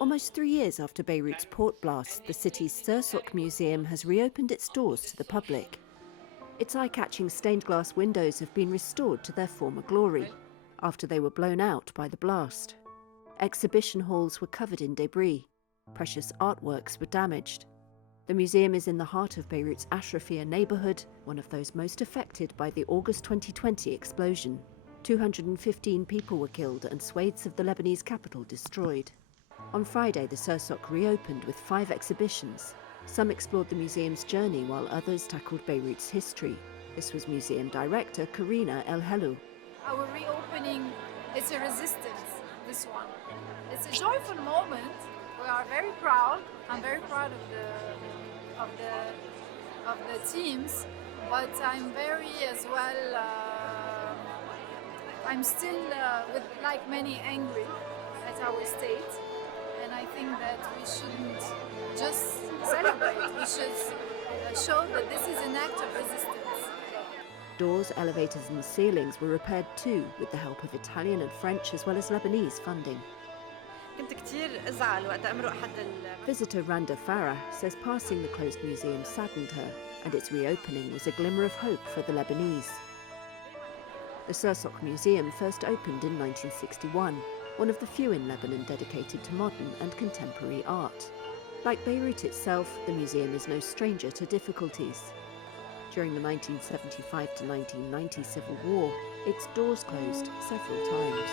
Almost 3 years after Beirut's port blast, the city's Sursock museum has reopened its doors to the public. Its eye-catching stained glass windows have been restored to their former glory after they were blown out by the blast. Exhibition halls were covered in debris. Precious artworks were damaged. The museum is in the heart of Beirut's Ashrafi neighbourhood, one of those most affected by the August 2020 explosion. 215 people were killed and swathes of the Lebanese capital destroyed. On Friday, the Sursock reopened with 5 exhibitions. Some explored the museum's journey while others tackled Beirut's history. This was museum director Carina Al Helu. Our reopening is a resistance, this one. It's a joyful moment. We are very proud. I'm very proud of the teams, but I'm very as well, I'm still with like many angry at our state. And I think that we shouldn't just celebrate, we should show that this is an act of resistance. Doors, elevators and ceilings were repaired too, with the help of Italian and French as well as Lebanese funding. Visitor Randa Farah says passing the closed museum saddened her, and its reopening was a glimmer of hope for the Lebanese. The Sursock Museum first opened in 1961, one of the few in Lebanon dedicated to modern and contemporary art. Like Beirut itself, the museum is no stranger to difficulties. During the 1975 to 1990 civil war, its doors closed several times.